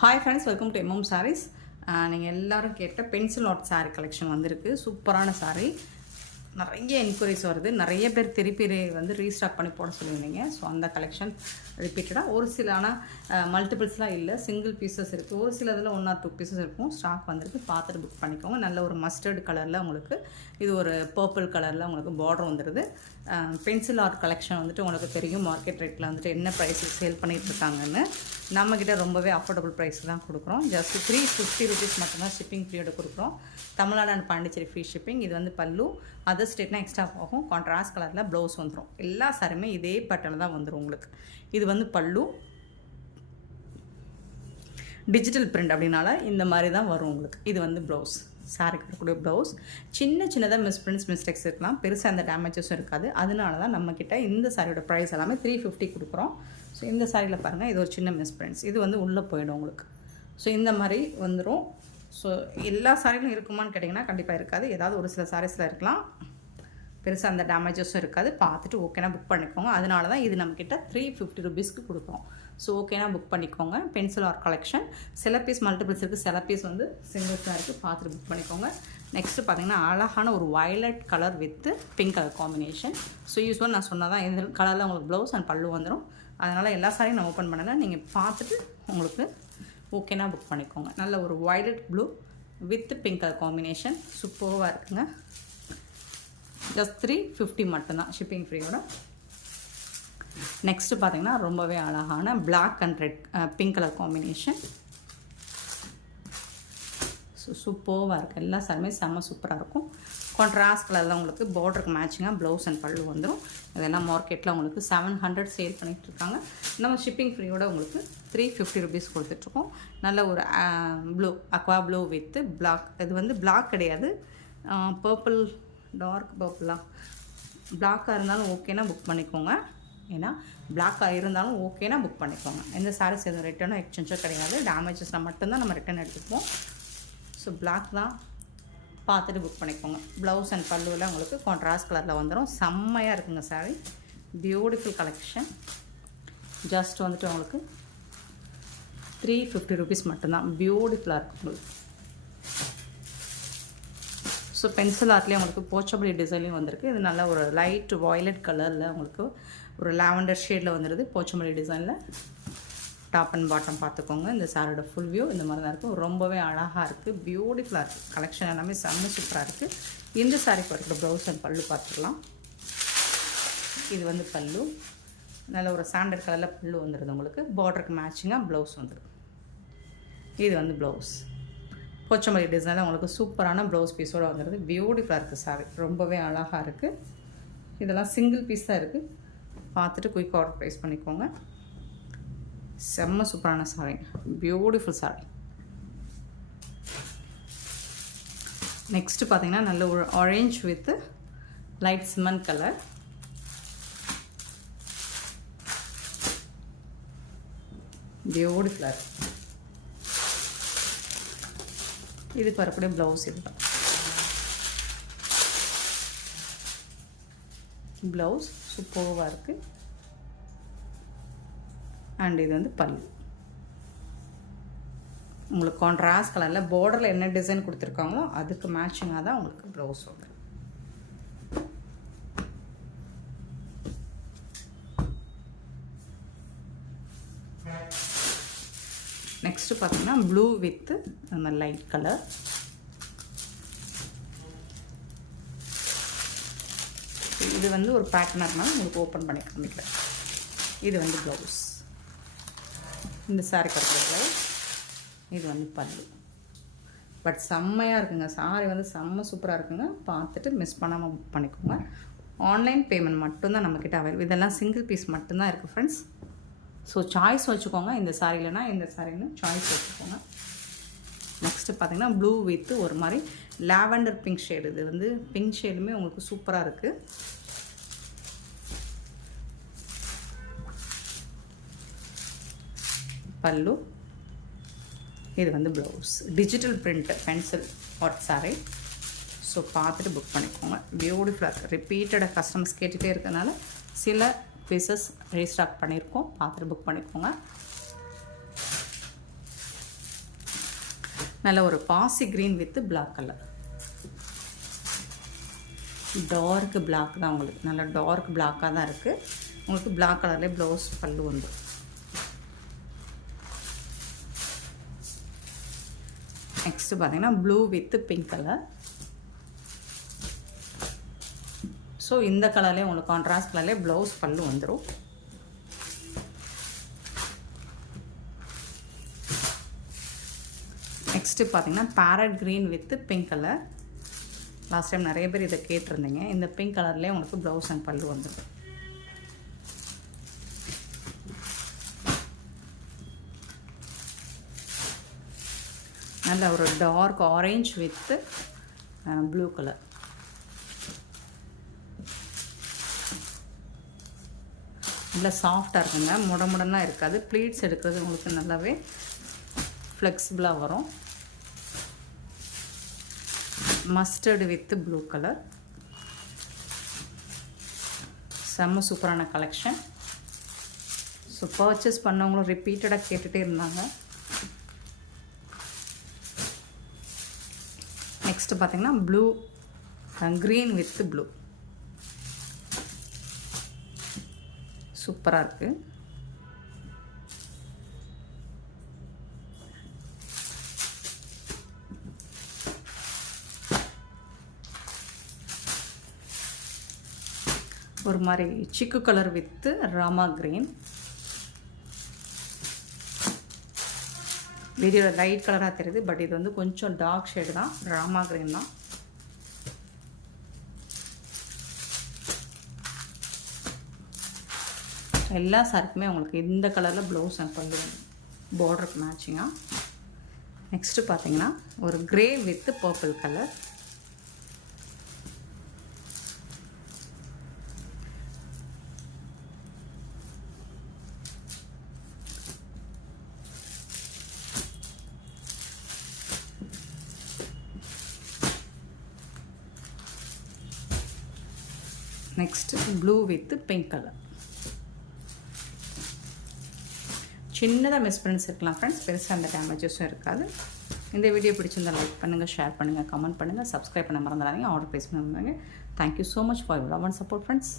Hi friends, welcome to MM sarees. நீங்கள் எல்லோரும் கேட்ட பென்சில் ஆர்ட் சாரீ கலெக்ஷன் வந்திருக்கு. சூப்பரான சாரீ, நிறைய என்கொயரிஸ் வருது. நிறைய பேர் திருப்பி ரீஸ்டாக் பண்ணி போட சொல்லியிருந்தீங்க. ஸோ அந்த கலெக்ஷன் ரிப்பீட்டடாக ஒரு சில, ஆனால் மல்டிபிள்ஸ்லாம் இல்லை, சிங்கிள் பீசஸ் இருக்குது. ஒரு சில இதில் 1 or 2 பீசஸ் இருக்கும். ஸ்டாக் வந்திருக்கு, பார்த்துட்டு புக் பண்ணிக்கோங்க. நல்ல ஒரு மஸ்டர்டு கலரில் உங்களுக்கு, இது ஒரு பர்பிள் கலரில் உங்களுக்கு பார்டர் வந்துடுது. பென்சில் ஆர்ட் கலெக்ஷன் வந்துட்டு உங்களுக்கு தெரியும், மார்க்கெட் ரேட்டில் வந்துட்டு என்ன ப்ரைஸுக்கு சேல் பண்ணிகிட்ருக்காங்கன்னு. நம்மக்கிட்ட ரொம்பவே அஃபோர்டபுள் ப்ரைஸ் தான் கொடுக்குறோம். ஜஸ்ட் 350 rupees மட்டும்தான் ஷிப்பிங் ஃப்ரீயோட கொடுக்குறோம். Tamil Nadu and Pondicherry free shipping. இது வந்து பல்லு, அதர் ஸ்டேட்னா எக்ஸ்ட்ரா போகும். கான்ட்ராஸ்ட் கலரில் ப்ளவுஸ் வந்துடும். எல்லா சாரியுமே இதே பேட்டர்னில் தான் வந்துடும் உங்களுக்கு. இது வந்து பல்லு, டிஜிட்டல் பிரிண்ட் அப்படின்னால இந்த மாதிரி தான் வரும் உங்களுக்கு. இது வந்து ப்ளவுஸ், சாரிக்கு இருக்கக்கூடிய ப்ளவுஸ். சின்னதாக மிஸ்டேக்ஸ் இருக்கலாம், பெருசாக அந்த டேமேஜஸும் இருக்காது. அதனால தான் நம்மக்கிட்ட இந்த சாரியோட ப்ரைஸ் எல்லாமே 350 கொடுக்குறோம். ஸோ இந்த சாரியில் பாருங்கள், இது ஒரு சின்ன மிஸ்பிரிண்ட்ஸ், இது வந்து உள்ளே போயிடும் உங்களுக்கு. ஸோ இந்த மாதிரி வந்துடும். ஸோ எல்லா சாரிலும் இருக்குமான்னு கேட்டிங்கன்னா கண்டிப்பாக இருக்காது. ஏதாவது ஒரு சில சாரீஸில் இருக்கலாம், பெருசாக அந்த டேமேஜஸும் இருக்காது. பார்த்துட்டு ஓகேனா புக் பண்ணிக்கோங்க. அதனால தான் இது நம்மக்கிட்ட 350 rupeesக்கு கொடுக்குறோம். ஸோ ஓகேனா புக் பண்ணிக்கோங்க. பென்சில் ஆர்ட் கலெக்ஷன், சில பீஸ் மல்டிபிள்ஸ் இருக்குது, சில பீஸ் வந்து சிங்கிள்ஸாக இருக்குது. பார்த்துட்டு புக் பண்ணிக்கோங்க. நெக்ஸ்ட்டு பார்த்திங்கன்னா அழகான ஒரு violet colour with pink colour combination. So usual நான் சொன்னால் தான் இந்த கலரில் உங்களுக்கு ப்ளவுஸ் அண்ட் பல்லு வந்துடும். அதனால் எல்லா சாரியும் நான் ஓப்பன் பண்ணலை, நீங்கள் பார்த்துட்டு உங்களுக்கு ஓகேனா புக் பண்ணிக்கோங்க. நல்ல ஒரு violet blue with pink colour combination, சூப்பராக இருக்குங்க. ஜஸ்ட் 350 மட்டும்தான் ஷிப்பிங் ஃப்ரீயோட. நெக்ஸ்ட்டு பார்த்திங்கன்னா ரொம்பவே அழகான black and red pink colour combination. So சூப்பராக இருக்குது. எல்லா சாரியுமே செம்ம சூப்பராக இருக்கும். கான்ட்ராஸ்ட் கலரில் உங்களுக்கு பார்டருக்கு மேட்சிங்காக ப்ளவுஸ் அண்ட் பல்லு வந்துடும். இதெல்லாம் மார்க்கெட்டில் உங்களுக்கு 700 சேல் பண்ணிகிட்ருக்காங்க. நம்ம ஷிப்பிங் ஃப்ரீயோட உங்களுக்கு 350 rupees கொடுத்துட்ருக்கோம். நல்ல ஒரு blue, aqua blue with black. இது வந்து பிளாக் கிடையாது, பர்பிள், டார்க் பர்பிளாக. பிளாக்காக இருந்தாலும் ஓகேனா புக் பண்ணிக்கோங்க. ஏன்னா பிளாக்காக இருந்தாலும் ஓகேனா புக் பண்ணிக்கோங்க. எந்த சாரீஸ் எதுவும் ரிட்டர்னோ எக்ஸ்சேஞ்சோ கிடையாது. டேமேஜஸில் மட்டும்தான் நம்ம ரிட்டர்ன் எடுத்துப்போம். ஸோ பிளாக் தான், பார்த்துட்டு புக் பண்ணிக்கோங்க. ப்ளவுஸ் அண்ட் பல்லுவில் உங்களுக்கு கான்ட்ராஸ்ட் கலரில் வந்துடும். செம்மையாக இருக்குங்க சாரி, பியூட்டிஃபுல் கலெக்ஷன். ஜஸ்ட் வந்துட்டு உங்களுக்கு 350 rupees மட்டும்தான். பியூட்டிஃபுல்லாக இருக்குது உங்களுக்கு. ஸோ பென்சில் ஆர்ட்லேயே உங்களுக்கு போச்சபடி டிசைன்லேயும் வந்திருக்கு. இது நல்ல ஒரு லைட் வாய்லட் கலரில் உங்களுக்கு ஒரு லாவெண்டர் ஷேடில் வந்துடுது. போச்சபடி டிசைனில் டாப் அண்ட் பாட்டம் பார்த்துக்கோங்க. இந்த சாரோட ஃபுல் வியூ இந்த மாதிரி தான் இருக்கும். ரொம்பவே அழகாக இருக்குது, பியூட்டிஃபுல்லாக இருக்குது. கலெக்ஷன் எல்லாமே செம்ம சூப்பராக இருக்குது. இந்த சாரிக்கு இருக்கிற ப்ளவுஸ் அண்ட் பல்லு பார்த்துக்கலாம். இது வந்து பல்லு, நல்ல ஒரு சாண்டல் கலரில் பல்லு வந்துடுது உங்களுக்கு. பார்டருக்கு மேட்சிங்காக ப்ளவுஸ் வந்துடும். இது வந்து ப்ளவுஸ், போச்சமல்லி டிசைனில் உங்களுக்கு சூப்பரான ப்ளவுஸ் பீஸோடு வந்துடுது. பியூட்டிஃபுல்லாக இருக்குது சாரி, ரொம்பவே அழகாக இருக்குது. இதெல்லாம் சிங்கிள் பீஸ் தான் இருக்குது. பார்த்துட்டு குயிக் ஆர்டர் ப்ளேஸ் பண்ணிக்கோங்க. செம்ம சூப்பரான சாரி, பியூட்டிஃபுல் சாரி. நெக்ஸ்ட்டு பார்த்தீங்கன்னா நல்ல ஒரு orange with light cement colour. பியூட்டிஃபுல்லாக இருக்குது. இதுக்கு வரக்கூடிய ப்ளவுஸ் இதுதான். ப்ளவுஸ் சூப்பராக இருக்குது. அண்ட் இது வந்து பல்லு. உங்களுக்கு கான்ட்ராஸ்ட் கலரில் பார்டரில் என்ன டிசைன் கொடுத்துருக்காங்களோ அதுக்கு மேட்சிங்காக தான் உங்களுக்கு ப்ளவுஸ் வரும். நெக்ஸ்ட்டு பார்த்தீங்கன்னா ப்ளூ வித்து அந்த லைட் கலர். இது வந்து ஒரு பேட்டர்னாக இருந்தாலும் உங்களுக்கு ஓப்பன் பண்ணி காமிக்கிறேன். இது வந்து ப்ளவுஸ், இந்த சாரி கட்டுறதுல. இது வந்து பல்லு. பட் செம்மையாக இருக்குங்க சாரி, வந்து செம்ம சூப்பராக இருக்குங்க. பார்த்துட்டு மிஸ் பண்ணாமல் புக் பண்ணிக்கோங்க. ஆன்லைன் பேமெண்ட் மட்டும்தான் நம்மக்கிட்ட அவைலபிள். இதெல்லாம் சிங்கிள் பீஸ் மட்டும்தான் இருக்குது ஃப்ரெண்ட்ஸ். ஸோ சாய்ஸ் வச்சுக்கோங்க. இந்த சாரி இல்லைனா இந்த சாரின்னு சாய்ஸ் வச்சுக்கோங்க. நெக்ஸ்ட்டு பார்த்தீங்கன்னா ப்ளூ வித்து ஒரு மாதிரி லாவெண்டர் பிங்க் ஷேடு. இது வந்து பிங்க் ஷேடுமே உங்களுக்கு சூப்பராக இருக்குது. பல்லு, இது வந்து blouse. Digital print pencil art sorry. So பார்த்துட்டு புக் பண்ணிக்கோங்க. பியூட்டிஃபுல்லாக இருக்குது. ரிப்பீட்டடாக கஸ்டமர்ஸ் கேட்டுகிட்டே இருக்கிறதுனால சில பீசஸ் ரீஸ்டாக் பண்ணியிருக்கோம். பார்த்துட்டு புக் பண்ணிக்கோங்க. நல்ல ஒரு பாசி green with black colour. Dark black தான் உங்களுக்கு, நல்ல டார்க் பிளாக்காக தான் இருக்குது. உங்களுக்கு பிளாக் கலர்லேயே ப்ளவுஸ் பல்லு வந்து. நெக்ஸ்ட்டு பார்த்தீங்கன்னா blue with pink colour. So இந்த கலர்லேயே உங்களுக்கு கான்ட்ராஸ்ட் கலர்லேயே ப்ளவுஸ் பல்லு வந்துடும். நெக்ஸ்ட்டு பார்த்தீங்கன்னா farad green with pink colour. Last time நிறைய பேர் இதை கேட்டிருந்தீங்க. இந்த பிங்க் கலர்லேயே உங்களுக்கு ப்ளவுஸ் அண்ட் பல்லு வந்துடும். நல்ல ஒரு dark orange with blue colour. நல்லா சாஃப்டாக இருக்குங்க, முடமுடலாம் இருக்காது. ப்ளீட்ஸ் எடுக்கிறது உங்களுக்கு நல்லாவே ஃப்ளெக்சிபிளாக வரும். Mustard with blue colour. செம்ம சூப்பரான கலெக்ஷன். ஸோ பர்ச்சேஸ் பண்ணவங்களும் ரிப்பீட்டடாக கேட்டுகிட்டே இருந்தாங்க. நெக்ஸ்ட்டு பார்த்தீங்கன்னா ப்ளூ க்ரீன் வித் ப்ளூ. சூப்பராக இருக்குது. ஒரு மாதிரி சிக்கு கலர் வித் ராமா கிரீன். வீடியோவில் லைட் கலராக தெரியுது, பட் இது வந்து கொஞ்சம் டார்க் ஷேடு தான், ராமா கிரீன் தான். எல்லா சாரிக்குமே உங்களுக்கு இந்த கலரில் ப்ளவுஸ் அண்ட் பல்லு பார்டருக்கு மேட்சிங்காக. நெக்ஸ்ட்டு பார்த்தீங்கன்னா ஒரு grey with purple colour. Next blue with pink colour. சின்னதாக மிஸ்பிரிண்ட்ஸ் இருக்கலாம் ஃப்ரெண்ட்ஸ், பெருசாக அந்த டேமேஜஸும் இருக்காது. இந்த வீடியோ பிடிச்சிருந்தா லைக் பண்ணுங்கள், ஷேர் பண்ணுங்கள், கமெண்ட் பண்ணுங்கள், சப்ஸ்கிரைப் பண்ண மறந்துடாதீங்க, ஆர்டர் ப்ளேஸ் பண்ணுங்க. Thank you so much for your love and support friends.